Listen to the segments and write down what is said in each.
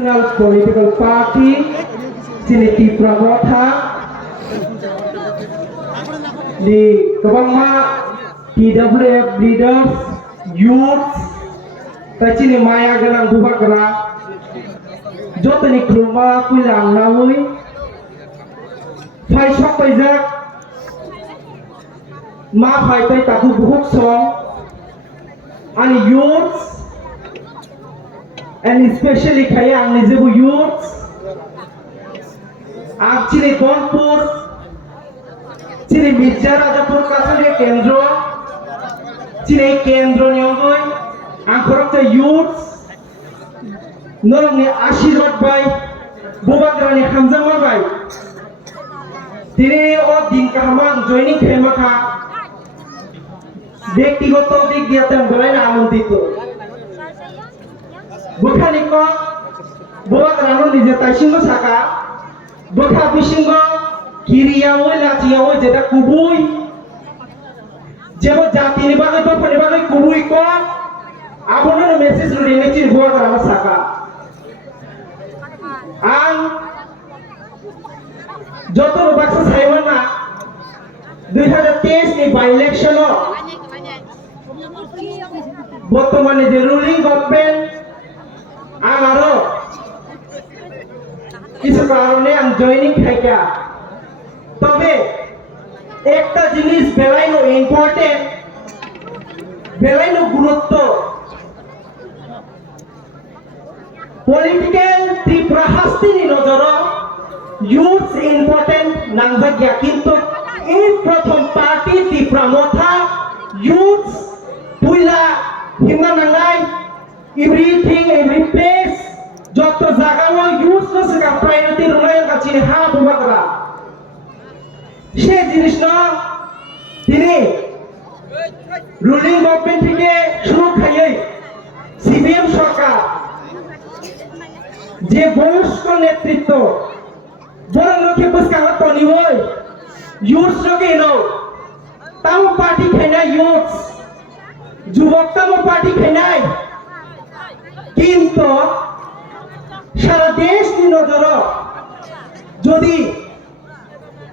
national political party sini Tipramotha di Kebangma TWF leaders youth sini Maya Galang Bubakra jotani kruma kulang nawi phai sok paijak ma phai tai taku buhuk song and youths and especially kaya ang nijebu youths actually Donpur chini Mirza Rajapur kasale kendro chini kendro nyongoi ang korokta youths norong ni ashirwad bai Bubakrani hamjama bai tini o din kahamang joining khaimaka ব্যক্তিগত দিক দিয়ে তেমন বেলায় না আনন্দিত বখানিক বড়াগ্রানো নিজে তাইসিংহ সাকা বখা বিসিংহ কিরিয়াওই লাচিয়াওই যেটা কুবুই যেমন জাতিনি বাগে বফনি বাগে কুবুই ক আবনের মেসেজ রিনেচির বড়াগ্রানো সাকা আং যত বাক্স সাইমানা 2023 ni by election বর্তমানে যে রুলিং গভর্নমেন্ট আরো কিছু কারণে আমি জয়েনিং থাকা তবে একটা জিনিস বেলাইনো ইম্পর্টেন্ট বেলাইনো গুরুত্ব পলিটিক্যাল ত্রিপুরা হাস্তিনি নজর ইউথ ইম্পর্টেন্ট নাংজাগিয়া কিন্তু এই প্রথম পার্টি Tipramotha ইউথ পুইলা হিমা নাঙ্গাই এভরিথিং এভরি প্লেস যত জায়গাও ইউথ নসকা প্রায়োরিটি রুনায় কাছে হা বুবাকরা সে জিনিস না তিনি রুলিং গভর্নমেন্ট থেকে শুরু খাইয়ে সিপিএম সরকার যে বয়স্ক নেতৃত্ব বড় লোকে বুঝকালা তনি হই ইউথ লোকে নো তাও পার্টি খাইনা ইউথ যুবকতাম পার্টি খাইনাই কিন্তু সারা দেশ নজর যদি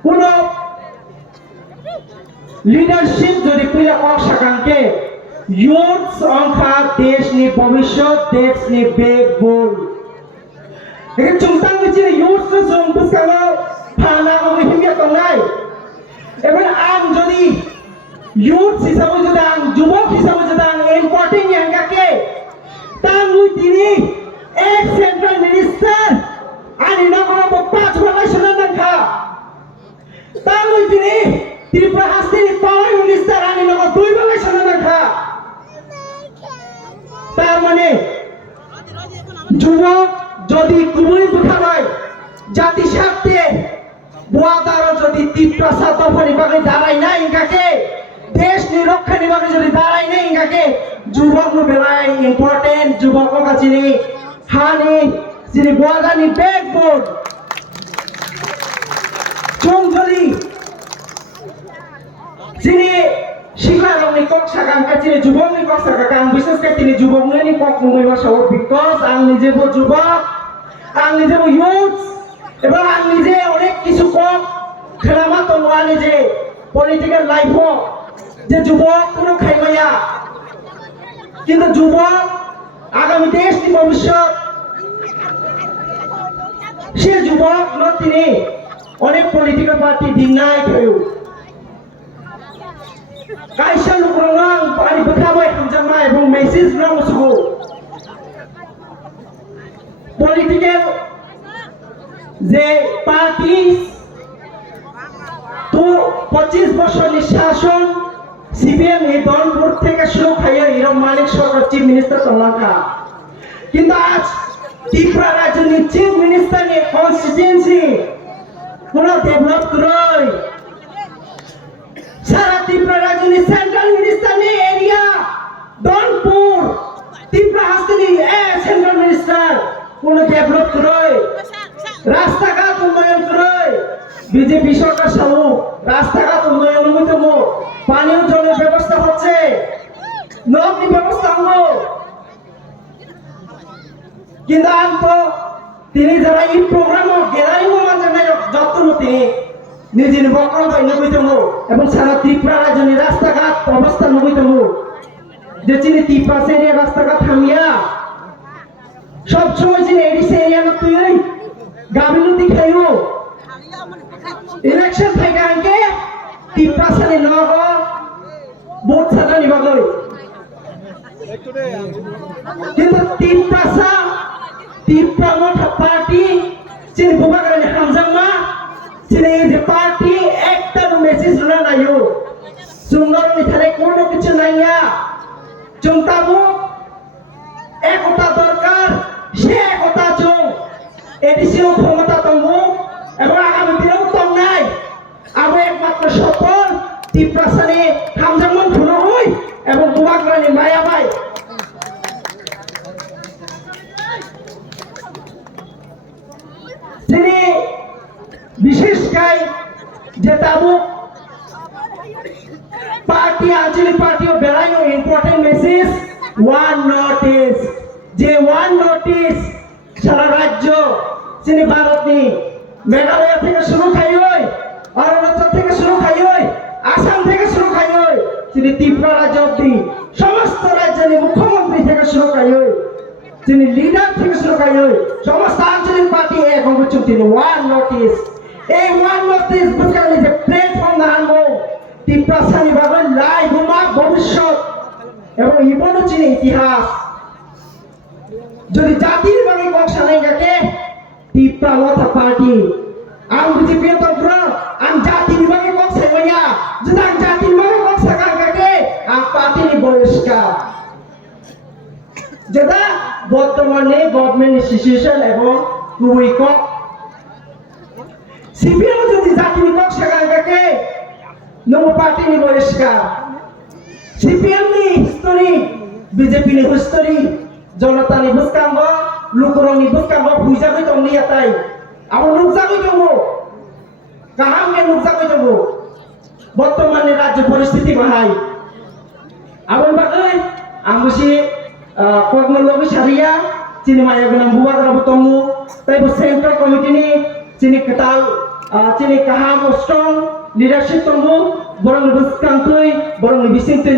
কোন লিডারশিপ যদি পিলা অসাকাঙ্কে ইউথ অংখা দেশ নি ভবিষ্যৎ দেশ নি ব্যাকবোন একে চুমতাং মিছিলে ইউথ সং বুঝকালা ফানা ওই হিমিয়া তংনাই এবার আম যদি youth হিসাবে যদি আং যুবক হিসাবে যদি আং ইম্পর্টেন্ট ইয়াঙ্গাকে তাঙ্গুই তিনি এক সেন্ট্রাল মিনিস্টার আনি নগর 5 বেলা শুনে দেখা তাঙ্গুই তিনি ত্রিপুরা হাস্তিনি পাওয়ার মিনিস্টার আনি নগর 2 বেলা শুনে দেখা তার মানে যুবক যদি কুবুই বুখাবাই জাতি স্বার্থে বুয়াদারও যদি ত্রিপুরা সাতফনি বাগে দাঁড়াই না ইঙ্গাকে দেশ নিরক্ষা নিবাকে যদি দাঁড়াই না ইঙ্গাকে যুবক নো বেলায় ইম্পর্টেন্ট যুবক কাছে নি হানি যিনি বুয়াদানি ব্যাকবোন চংজলি যিনি শিখারংনি কক্সাগাং কাছে যুবকনি কক্সাগাং বিশেষ করে তিনি যুবকনি কক মুইবা সব বিকজ আং নিজেবো যুবক আং নিজেবো ইউথ এবং আং নিজে অনেক কিছু কম খেলামা তোমরা নিজে পলিটিক্যাল লাইফও যে যুবক কোনো খাইমাইয়া কিন্তু যুবক আগামী দেশ নি ভবিষ্যৎ সে যুবক ন তিনি অনেক পলিটিক্যাল পার্টি দিনাই খায়ু কাইসা লুকরং পানি বখাবাই হামজামা এবং মেসেজ রং সুগো পলিটিক্যাল যে পার্টি তো 25 বছর শাসন সিপিএম এই দলপুর থেকে শুরু খাইয়ে এরম মালিক সরকার চিফ মিনিস্টার তলাকা কিন্তু আজ ত্রিপুরা রাজ্যের চিফ মিনিস্টার নিয়ে কনস্টিটিউয়েন্সি পুরো ডেভেলপ করে সারা ত্রিপুরা রাজ্যের সেন্ট্রাল মিনিস্টার নিয়ে এরিয়া দলপুর ত্রিপুরা হাস্তিনি সেন্ট্রাল মিনিস্টার পুরো ডেভেলপ করে রাস্তাঘাট উন্নয়ন করে বিজেপি সরকার সামু রাস্তাঘাট উন্নয়ন অনুমোদিত পানীয় জলের ব্যবস্থা হচ্ছে নগরী ব্যবস্থা হলো কিন্তু আম তো তিনি যারা এই প্রোগ্রাম গ্যালারি মাঝে যত্ন তিনি নিজের বকল বাই নবৈতম এবং সারা ত্রিপুরা রাজ্যের রাস্তাঘাট অবস্থা নবৈতম যে চিনি ত্রিপুরা এরিয়া রাস্তাঘাট থামিয়া সব সময় চিনি এডিসি এরিয়া না তুই গাবি নদী খাইও ইলেকশন থাকে আনকে ত্রিপুরা সালে নগ ভোট সাদা নিবাগই কিন্তু ত্রিপুরা মঠা পার্টি চিনি বুবাগানি হামজামা চিনি যে পার্টি একটা মেসেজ না নাইও সুন্দর মিথালে কোনো কিছু নাইয়া চুমতাবু একতা দরকার সে একতা চুম এডিসিও ক্ষমতা তমু এবং আগামী দিনেও তম নাই আমি একমাত্র সফল ত্রিপুরা সালে হামজামন ধুনই এবং বুবাগানি মায়াবাই তিনি বিশেষ গাই যে তাবু পার্টি আঞ্চলিক পার্টি ও বেড়াইও ইম্পর্টেন্ট মেসেজ ওয়ান নোটিস যে ওয়ান নোটিস সারা রাজ্য তিনি ভারত নি মেঘালয় থেকে শুরু খাই হই অরুণাচল থেকে শুরু খাই হই আসাম থেকে শুরু খাই হই তিনি ত্রিপুরা রাজ্য অব্দি সমস্ত রাজ্যের মুখ্যমন্ত্রী থেকে শুরু খাই হই তিনি লিডার থেকে শুরু খাই হই সমস্ত আঞ্চলিক পার্টি এক অংশ তিনি ওয়ান নোটিস এই ওয়ান নোটিস বুঝকালে যে প্ল্যাটফর্ম না আনবো ত্রিপুরা সানি ভাবে লাই বোমা ভবিষ্যৎ এবং ইবনও চিনি ইতিহাস যদি জাতির ভাবে কক্সা নাই গাকে ত্রিপুরা মথা পার্টি আম বিজেপি তন্ত্র আম জাতির ভাবে কক্সা হইয়া যদি আম জাতির ভাবে কক্সা গাকে আম পার্টি নি বহিষ্কার যেটা বর্তমানে গভর্নমেন্ট সিচুয়েশন এবং কুইক সিপিএম যদি জাতির কক্সা গাকে নমো পার্টি নি বহিষ্কার সিপিএম নি হিস্টোরি বিজেপি নি হিস্টোরি জনতা নি বুসকাঙ্গ লুকুরং নি বুসকাঙ্গ বুঝাবই তংনি আতাই আবার নুকসাবই তংবো কাহামকে নুকসাবই তংবো বর্তমানে রাজ্য পরিস্থিতি বাহাই আবার বাকাই আমবুসি কর্মলবি সারিয়া চিনি মায়া গনাম বুবাগ্রাবো তংমু তাইবো সেন্ট্রাল কমিটি নি চিনি কেতাল চিনি কাহাম স্ট্রং লিডারশিপ তংবো বরং বুসকাংতুই বরং বিসিংতুই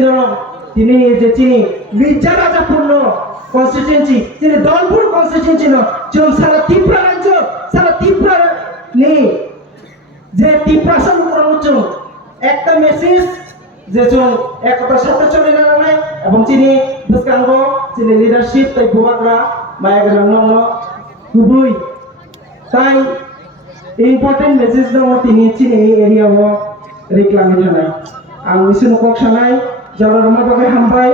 তিনি যে চিনি মির্জা রাজাপূর্ণ কনস্টিটিউয়েন্সি তিনি দলপুর কনস্টিটিউয়েন্সি ন যেমন সারা ত্রিপুরা রাজ্য সারা ত্রিপুরা নি যে ত্রিপুরা সংরক্ষণ একটা মেসেজ যে চল একতার সাথে চলে না নাই এবং চিনি বুসকাঙ্গ চিনি লিডারশিপ তাই বুবাগ্রা মায়াগ্রা নন খুবই তাই ইম্পর্টেন্ট মেসেজ দङ তিনি চিনি এরিয়াও রিক্লামি জানাই आं बिसोरनो कक्सानाय जरा रमाबागै हामबाय